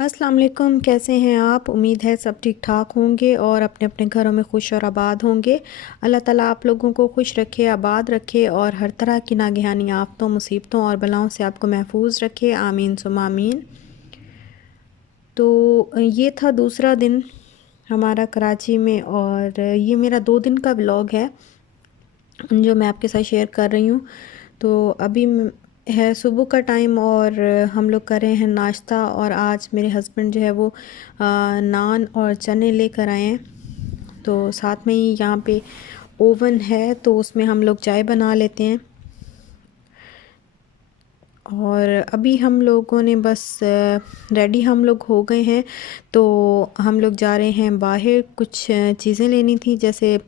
अस्सलाम वालेकुम। कैसे हैं आप? उम्मीद है सब ठीक ठाक होंगे और अपने अपने घरों में खुश और आबाद होंगे। अल्लाह ताला आप लोगों को खुश रखे, आबाद रखे और हर तरह की नागहानी आफ़तों, मुसीबतों और बलाओं से आपको महफूज रखे। आमीन सुम्मा आमीन। तो ये था दूसरा दिन हमारा कराची में और ये मेरा 2 दिन का व्लॉग है जो मैं आपके साथ शेयर कर रही हूँ। तो अभी है सुबह का टाइम और हम लोग कर रहे हैं नाश्ता और आज मेरे हस्बैंड जो है वो नान और चने लेकर आए हैं। तो साथ में ही यहाँ पे ओवन है तो उसमें हम लोग चाय बना लेते हैं। और अभी हम लोगों ने बस रेडी हम लोग हो गए हैं। तो हम लोग जा रहे हैं बाहर, कुछ चीज़ें लेनी थी जैसे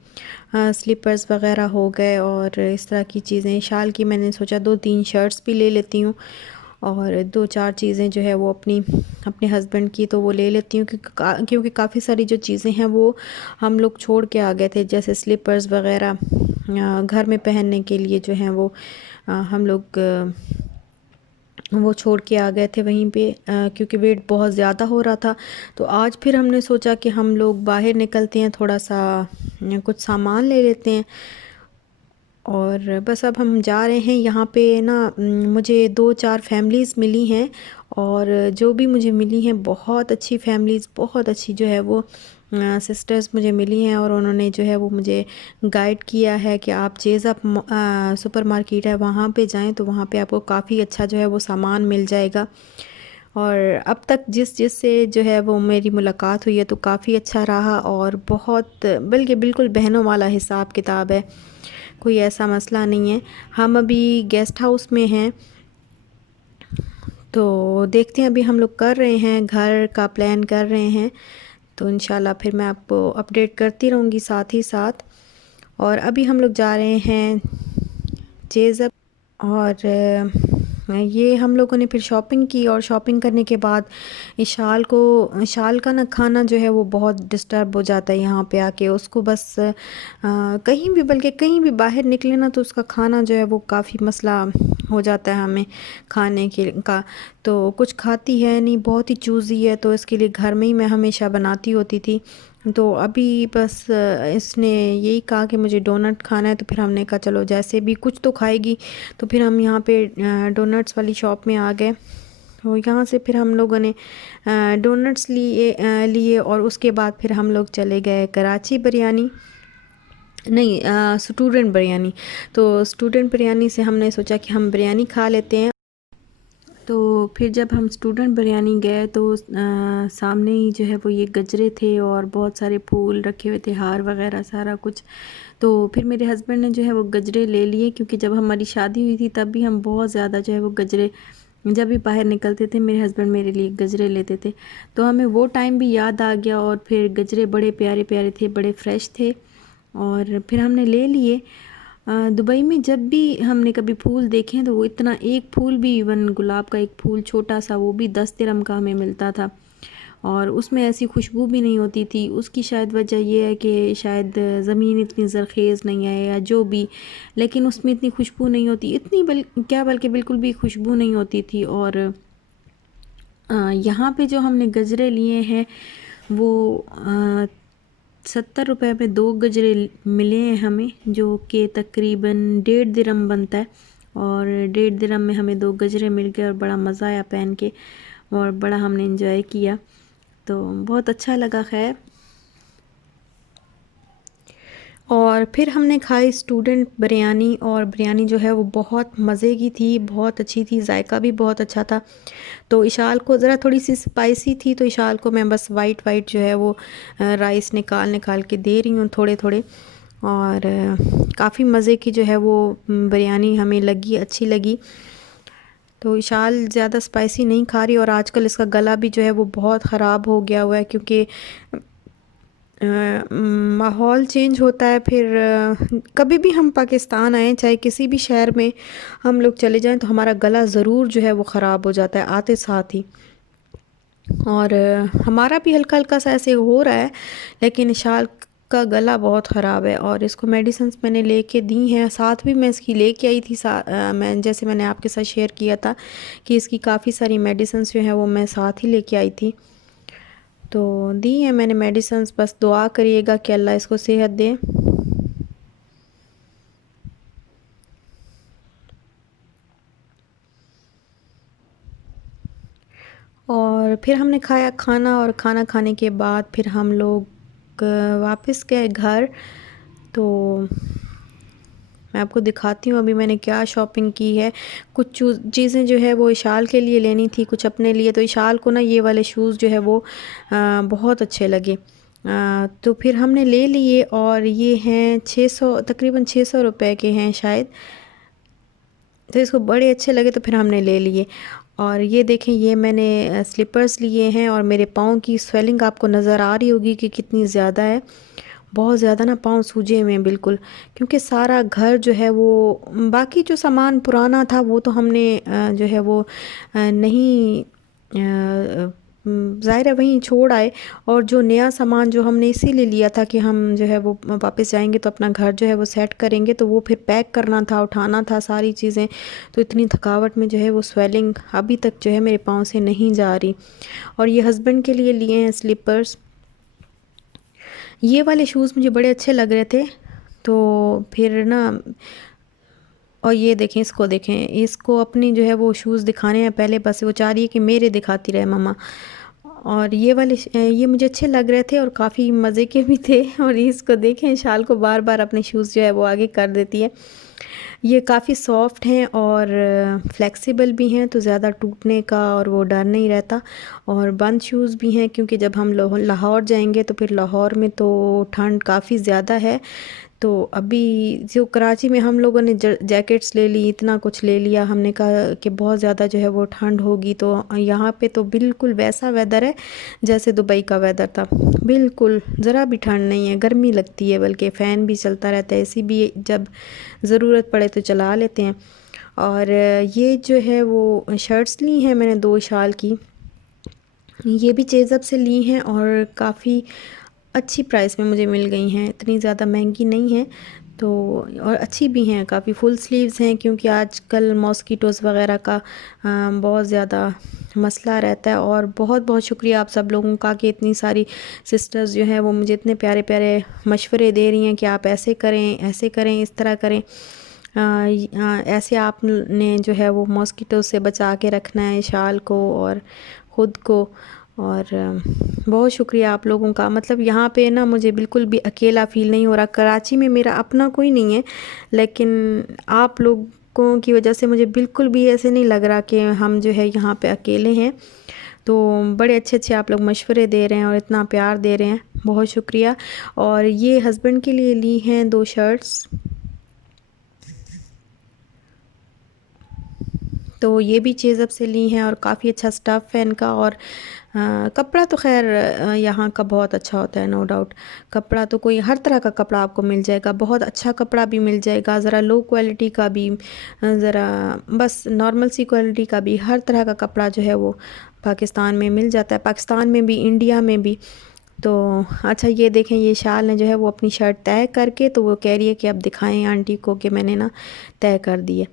स्लीपर्स वग़ैरह हो गए और इस तरह की चीज़ें। शाल की मैंने सोचा 2-3 शर्ट्स भी ले लेती हूँ और 2-4 चीज़ें जो है वो अपने हस्बैंड की तो वो ले लेती हूँ क्योंकि काफ़ी सारी जो चीज़ें हैं वो हम लोग छोड़ के आ गए थे, जैसे स्लीपर्स वग़ैरह घर में पहनने के लिए जो हैं वो हम लोग वो छोड़ के आ गए थे वहीं पे क्योंकि वेट बहुत ज़्यादा हो रहा था। तो आज फिर हमने सोचा कि हम लोग बाहर निकलते हैं, थोड़ा सा कुछ सामान ले लेते हैं और बस अब हम जा रहे हैं। यहाँ पे ना मुझे 2-4 फैमिलीज़ मिली हैं और जो भी मुझे मिली हैं बहुत अच्छी फैमिलीज़, बहुत अच्छी जो है वो सिस्टर्स मुझे मिली हैं और उन्होंने जो है वो मुझे गाइड किया है कि आप जेज़ सुपर मार्केट है वहाँ पे जाएं तो वहाँ पे आपको काफ़ी अच्छा जो है वो सामान मिल जाएगा। और अब तक जिस जिस से जो है वो मेरी मुलाकात हुई है तो काफ़ी अच्छा रहा और बहुत बल्कि बिल्कुल बहनों वाला हिसाब किताब है, कोई ऐसा मसला नहीं है। हम अभी गेस्ट हाउस में हैं तो देखते हैं, अभी हम लोग कर रहे हैं, घर का प्लान कर रहे हैं तो इंशाल्लाह फिर मैं आपको अपडेट करती रहूँगी साथ ही साथ। और अभी हम लोग जा रहे हैं जेज़ब और ये हम लोगों ने फिर शॉपिंग की और शॉपिंग करने के बाद इस शाल का ना खाना जो है वो बहुत डिस्टर्ब हो जाता है यहाँ पे आके। उसको बस कहीं भी, बल्कि कहीं भी बाहर निकले ना तो उसका खाना जो है वो काफ़ी मसला हो जाता है हमें खाने के का। तो कुछ खाती है नहीं, बहुत ही चूज़ी है, तो इसके लिए घर में ही मैं हमेशा बनाती होती थी। तो अभी बस इसने यही कहा कि मुझे डोनट खाना है तो फिर हमने कहा चलो जैसे भी कुछ तो खाएगी। तो फिर हम यहाँ पे डोनट्स वाली शॉप में आ गए। तो यहाँ से फिर हम लोगों ने डोनट्स लिए और उसके बाद फिर हम लोग चले गए कराची बिरयानी, नहीं स्टूडेंट बिरयानी। तो स्टूडेंट बिरयानी से हमने सोचा कि हम बिरयानी खा लेते हैं। तो फिर जब हम स्टूडेंट बिरयानी गए तो सामने ही जो है वो ये गजरे थे और बहुत सारे फूल रखे हुए थे, हार वगैरह सारा कुछ। तो फिर मेरे हस्बैंड ने जो है वो गजरे ले लिए क्योंकि जब हमारी शादी हुई थी तब भी हम बहुत ज़्यादा जो है वो गजरे, जब भी बाहर निकलते थे मेरे हस्बैंड मेरे लिए गजरे लेते थे। तो हमें वो टाइम भी याद आ गया और फिर गजरे बड़े प्यारे प्यारे थे, बड़े फ्रेश थे और फिर हमने ले लिए। दुबई में जब भी हमने कभी फूल देखे हैं तो वो इतना, एक फूल भी, इवन गुलाब का एक फूल छोटा सा, वो भी 10 दिरहम का हमें मिलता था और उसमें ऐसी खुशबू भी नहीं होती थी। उसकी शायद वजह ये है कि शायद ज़मीन इतनी ज़रख़ेज़ नहीं है या जो भी, लेकिन उसमें इतनी खुशबू नहीं होती, इतनी बल्कि बिल्कुल भी खुशबू नहीं होती थी। और यहाँ पे जो हमने गजरे लिए हैं वो 70 रुपए में 2 गजरे मिले हैं हमें, जो कि तकरीबन 1.5 दिरहम बनता है। और 1.5 दिरहम में हमें 2 गजरे मिल गए और बड़ा मज़ा आया पहन के और बड़ा हमने इंजॉय किया, तो बहुत अच्छा लगा। खैर, और फिर हमने खाई स्टूडेंट बिरयानी और बिरयानी जो है वो बहुत मज़े की थी, बहुत अच्छी थी, जायका भी बहुत अच्छा था। तो इशाल को ज़रा थोड़ी सी स्पाइसी थी तो इशाल को मैं बस वाइट वाइट जो है वो राइस निकाल निकाल के दे रही हूँ थोड़े थोड़े। और काफ़ी मज़े की जो है वो बिरयानी हमें लगी, अच्छी लगी। तो इशाल ज़्यादा स्पाइसी नहीं खा रही और आजकल इसका गला भी जो है वो बहुत ख़राब हो गया हुआ है क्योंकि माहौल चेंज होता है। फिर कभी भी हम पाकिस्तान आएँ, चाहे किसी भी शहर में हम लोग चले जाएं तो हमारा गला ज़रूर जो है वो ख़राब हो जाता है आते साथ ही। और हमारा भी हल्का हल्का सा ऐसे हो रहा है, लेकिन इशाल का गला बहुत ख़राब है और इसको मेडिसिन्स मैंने लेके दी हैं, साथ भी मैं इसकी लेके आई थी। मैं जैसे मैंने आपके साथ शेयर किया था कि इसकी काफ़ी सारी मेडिसिन्स जो हैं वो मैं साथ ही लेके आई थी, तो दी हैं मैंने मेडिसिन्स। बस दुआ करिएगा कि अल्लाह इसको सेहत दे। और फिर हमने खाया खाना, और खाना खाने के बाद फिर हम लोग वापस गए घर। तो मैं आपको दिखाती हूँ अभी मैंने क्या शॉपिंग की है। कुछ चीज़ें जो है वो इशाल के लिए लेनी थी, कुछ अपने लिए। तो इशाल को ना ये वाले शूज़ जो है वो बहुत अच्छे लगे, तो फिर हमने ले लिए। और ये हैं 600, तकरीबन 600 रुपए के हैं शायद। तो इसको बड़े अच्छे लगे तो फिर हमने ले लिए। और ये देखें, ये मैंने स्लीपर्स लिए हैं और मेरे पाँव की स्वेलिंग आपको नज़र आ रही होगी कि कितनी ज़्यादा है। बहुत ज़्यादा ना पाँव सूजे हुए हैं बिल्कुल, क्योंकि सारा घर जो है वो, बाकी जो सामान पुराना था वो तो हमने जो है वो नहीं, ज़ाहिर है वहीं छोड़ आए। और जो नया सामान जो हमने इसीलिए लिया था कि हम जो है वो वापस जाएंगे तो अपना घर जो है वो सेट करेंगे, तो वो फिर पैक करना था, उठाना था सारी चीज़ें। तो इतनी थकावट में जो है वो स्वेलिंग अभी तक जो है मेरे पाँव से नहीं जा रही। और ये हस्बैंड के लिए लिए हैं स्लीपर्स। ये वाले शूज़ मुझे बड़े अच्छे लग रहे थे, तो फिर ना, और ये देखें, इसको देखें, इसको अपनी जो है वो शूज़ दिखाने हैं पहले, बस वो चाह रही है कि मेरे दिखाती रहे मम्मा। और ये वाले ये मुझे अच्छे लग रहे थे और काफ़ी मज़े के भी थे। और इसको देखें, शाल को बार बार अपने शूज़ जो है वो आगे कर देती है। ये काफ़ी सॉफ्ट हैं और फ्लेक्सिबल भी हैं, तो ज़्यादा टूटने का और वो डर नहीं रहता। और बंद शूज़ भी हैं, क्योंकि जब हम लाहौर जाएंगे तो फिर लाहौर में तो ठंड काफ़ी ज़्यादा है। तो अभी जो कराची में हम लोगों ने जैकेट्स ले ली, इतना कुछ ले लिया, हमने कहा कि बहुत ज़्यादा जो है वो ठंड होगी। तो यहाँ पे तो बिल्कुल वैसा वेदर है जैसे दुबई का वेदर था, बिल्कुल ज़रा भी ठंड नहीं है, गर्मी लगती है, बल्कि फ़ैन भी चलता रहता है, एसी भी जब ज़रूरत पड़े तो चला लेते हैं। और ये जो है वो शर्ट्स ली हैं मैंने 2 शाल की, ये भी चेज़अप से ली हैं और काफ़ी अच्छी प्राइस में मुझे मिल गई हैं, इतनी ज़्यादा महंगी नहीं है। तो और अच्छी भी हैं, काफ़ी फुल स्लीव्स हैं, क्योंकि आजकल मॉस्किटोज़ वगैरह का बहुत ज़्यादा मसला रहता है। और बहुत बहुत शुक्रिया आप सब लोगों का कि इतनी सारी सिस्टर्स जो हैं वो मुझे इतने प्यारे प्यारे मशवरे दे रही हैं कि आप ऐसे करें, ऐसे करें, इस तरह करें। ऐसे आपने जो है वो मॉस्किटो से बचा के रखना है शाल को और ख़ुद को। और बहुत शुक्रिया आप लोगों का। मतलब यहाँ पे ना मुझे बिल्कुल भी अकेला फ़ील नहीं हो रहा। कराची में मेरा अपना कोई नहीं है, लेकिन आप लोगों की वजह से मुझे बिल्कुल भी ऐसे नहीं लग रहा कि हम जो है यहाँ पे अकेले हैं। तो बड़े अच्छे अच्छे आप लोग मशवरे दे रहे हैं और इतना प्यार दे रहे हैं, बहुत शुक्रिया। और ये हस्बैंड के लिए ली हैं 2 शर्ट्स, तो ये भी चेज़अप से ली हैं और काफ़ी अच्छा स्टफ़ है इनका। और कपड़ा तो खैर यहाँ का बहुत अच्छा होता है, नो डाउट। कपड़ा तो कोई हर तरह का कपड़ा आपको मिल जाएगा, बहुत अच्छा कपड़ा भी मिल जाएगा, ज़रा लो क्वालिटी का भी, ज़रा बस नॉर्मल सी क्वालिटी का भी, हर तरह का कपड़ा जो है वो पाकिस्तान में मिल जाता है, पाकिस्तान में भी, इंडिया में भी। तो अच्छा, ये देखें, ये शाल ने जो है वो अपनी शर्ट तय करके, तो वो कह रही है कि अब दिखाएं आंटी को कि मैंने ना तय कर दी है।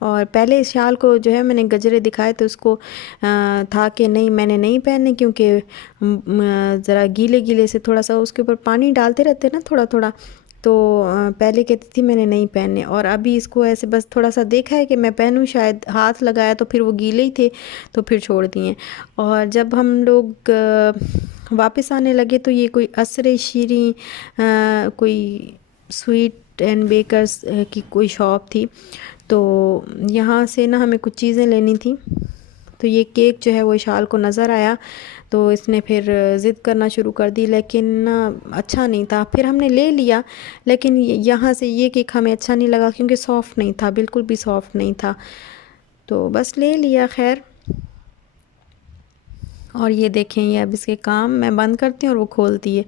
और पहले इस शाल को जो है मैंने गजरे दिखाए तो उसको था कि नहीं, मैंने नहीं पहने, क्योंकि ज़रा गीले गीले से थोड़ा सा उसके ऊपर पानी डालते रहते ना थोड़ा थोड़ा, तो पहले कहती थी मैंने नहीं पहने। और अभी इसको ऐसे बस थोड़ा सा देखा है कि मैं पहनूं, शायद हाथ लगाया तो फिर वो गीले ही थे तो फिर छोड़ दिए। और जब हम लोग वापस आने लगे तो ये कोई असर शीरी कोई स्वीट एंड बेकर्स की कोई शॉप थी, तो यहाँ से ना हमें कुछ चीज़ें लेनी थी। तो ये केक जो है वो इशाल को नज़र आया, तो इसने फिर ज़िद करना शुरू कर दी, लेकिन ना अच्छा नहीं था। फिर हमने ले लिया, लेकिन यहाँ से ये केक हमें अच्छा नहीं लगा, क्योंकि सॉफ़्ट नहीं था, बिल्कुल भी सॉफ़्ट नहीं था, तो बस ले लिया खैर। और ये देखें, ये अब इसके काम मैं बंद करती हूँ और वो खोलती है।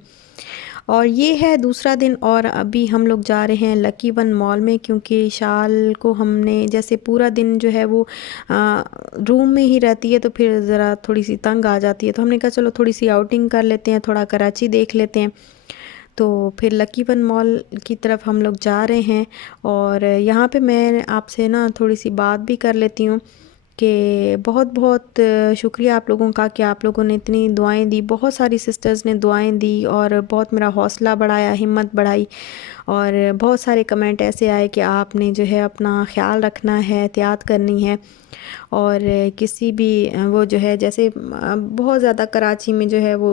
और ये है दूसरा दिन और अभी हम लोग जा रहे हैं लकी वन मॉल में, क्योंकि शाल को हमने जैसे पूरा दिन जो है वो रूम में ही रहती है तो फिर ज़रा थोड़ी सी तंग आ जाती है, तो हमने कहा चलो थोड़ी सी आउटिंग कर लेते हैं, थोड़ा कराची देख लेते हैं। तो फिर लकी वन मॉल की तरफ हम लोग जा रहे हैं। और यहाँ पे मैं आपसे ना थोड़ी सी बात भी कर लेती हूँ कि बहुत बहुत शुक्रिया आप लोगों का कि आप लोगों ने इतनी दुआएं दी, बहुत सारी सिस्टर्स ने दुआएं दी और बहुत मेरा हौसला बढ़ाया, हिम्मत बढ़ाई। और बहुत सारे कमेंट ऐसे आए कि आपने जो है अपना ख्याल रखना है, एहतियात करनी है। और किसी भी वो जो है जैसे बहुत ज़्यादा कराची में जो है वो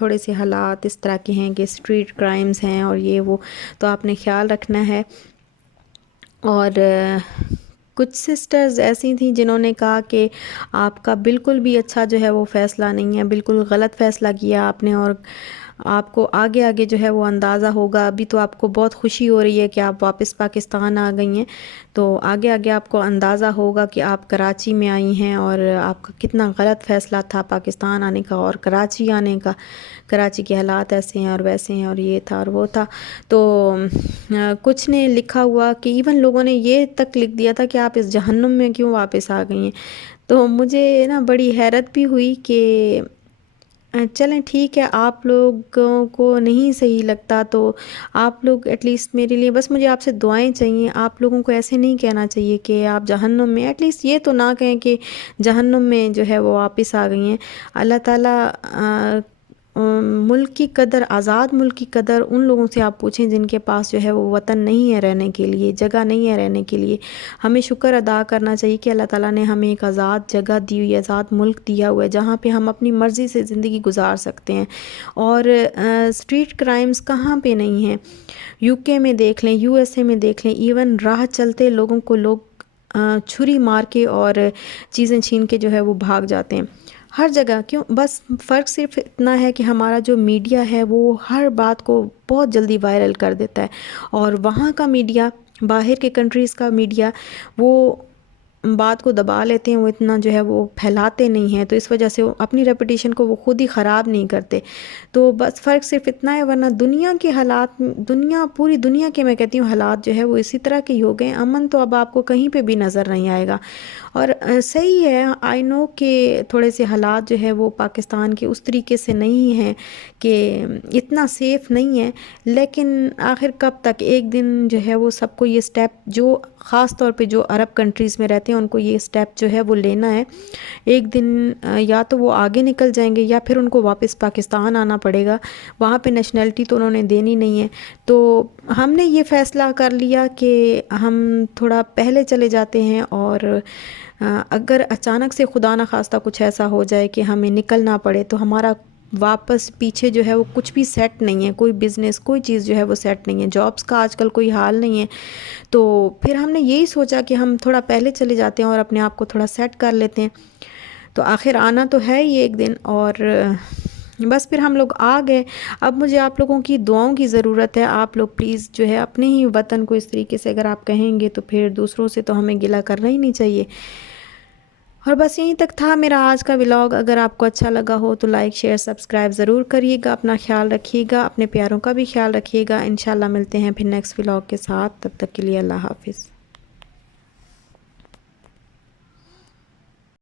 थोड़े से हालात इस तरह के हैं कि स्ट्रीट क्राइम्स हैं और ये वो, तो आपने ख्याल रखना है। और कुछ सिस्टर्स ऐसी थी जिन्होंने कहा कि आपका बिल्कुल भी अच्छा जो है वो फ़ैसला नहीं है, बिल्कुल गलत फ़ैसला किया आपने, और आपको आगे आगे जो है वो अंदाज़ा होगा। अभी तो आपको बहुत खुशी हो रही है कि आप वापस पाकिस्तान आ गई हैं, तो आगे आगे आपको अंदाज़ा होगा कि आप कराची में आई हैं और आपका कितना गलत फ़ैसला था पाकिस्तान आने का और कराची आने का। कराची के हालात ऐसे हैं और वैसे हैं और ये था और वो था। तो कुछ ने लिखा हुआ कि इवन लोगों ने ये तक लिख दिया था कि आप इस जहन्नुम में क्यों वापस आ गई हैं। तो मुझे ना बड़ी हैरत भी हुई कि चलें ठीक है, आप लोगों को नहीं सही लगता तो आप लोग एटलीस्ट मेरे लिए बस मुझे आपसे दुआएं चाहिए। आप लोगों को ऐसे नहीं कहना चाहिए कि आप जहन्नुम में, एटलीस्ट ये तो ना कहें कि जहन्नुम में जो है वो वापस आ गई हैं। अल्लाह ताला मुल्क की कदर, आज़ाद मुल्क की कदर उन लोगों से आप पूछें जिनके पास जो है वो वतन नहीं है रहने के लिए, जगह नहीं है रहने के लिए। हमें शुक्र अदा करना चाहिए कि अल्लाह ताला ने हमें एक आज़ाद जगह दी हुई है, आज़ाद मुल्क दिया हुआ है जहाँ पे हम अपनी मर्ज़ी से ज़िंदगी गुजार सकते हैं। और स्ट्रीट क्राइम्स कहाँ पे नहीं हैं। यूके में देख लें, यूएसए में देख लें, इवन राह चलते लोगों को लोग छुरी मार के और चीज़ें छीन के जो है वो भाग जाते हैं हर जगह। क्यों? बस फ़र्क सिर्फ इतना है कि हमारा जो मीडिया है वो हर बात को बहुत जल्दी वायरल कर देता है, और वहाँ का मीडिया, बाहर के कंट्रीज़ का मीडिया, वो बात को दबा लेते हैं, वो इतना जो है वो फैलाते नहीं हैं, तो इस वजह से वो अपनी रेपुटेशन को वो खुद ही ख़राब नहीं करते। तो बस फ़र्क सिर्फ इतना है, वरना दुनिया के हालात, दुनिया, पूरी दुनिया के मैं कहती हूँ हालात जो है वो इसी तरह के ही हो गए। अमन तो अब आपको कहीं पे भी नज़र नहीं आएगा। और सही है, आई नो कि थोड़े से हालात जो है वो पाकिस्तान के उस तरीके से नहीं हैं कि इतना सेफ़ नहीं है, लेकिन आखिर कब तक। एक दिन जो है वो सबको ये स्टेप, जो ख़ास तौर पे जो अरब कंट्रीज़ में रहते हैं उनको ये स्टेप जो है वो लेना है। एक दिन या तो वो आगे निकल जाएंगे या फिर उनको वापस पाकिस्तान आना पड़ेगा। वहाँ पे नेशनैलिटी तो उन्होंने देनी नहीं है। तो हमने ये फ़ैसला कर लिया कि हम थोड़ा पहले चले जाते हैं, और अगर अचानक से खुदा न खास्ता कुछ ऐसा हो जाए कि हमें निकलना पड़े, तो हमारा वापस पीछे जो है वो कुछ भी सेट नहीं है, कोई बिज़नेस, कोई चीज़ जो है वो सेट नहीं है, जॉब्स का आजकल कोई हाल नहीं है। तो फिर हमने यही सोचा कि हम थोड़ा पहले चले जाते हैं और अपने आप को थोड़ा सेट कर लेते हैं। तो आखिर आना तो है ही एक दिन, और बस फिर हम लोग आ गए। अब मुझे आप लोगों की दुआओं की ज़रूरत है। आप लोग प्लीज़ जो है अपने ही वतन को इस तरीके से अगर आप कहेंगे तो फिर दूसरों से तो हमें गिला करना ही नहीं चाहिए। और बस यहीं तक था मेरा आज का व्लॉग। अगर आपको अच्छा लगा हो तो लाइक, शेयर, सब्सक्राइब ज़रूर करिएगा। अपना ख्याल रखिएगा, अपने प्यारों का भी ख्याल रखिएगा। इंशाल्लाह मिलते हैं फिर नेक्स्ट व्लॉग के साथ। तब तक के लिए अल्लाह हाफ़िज़।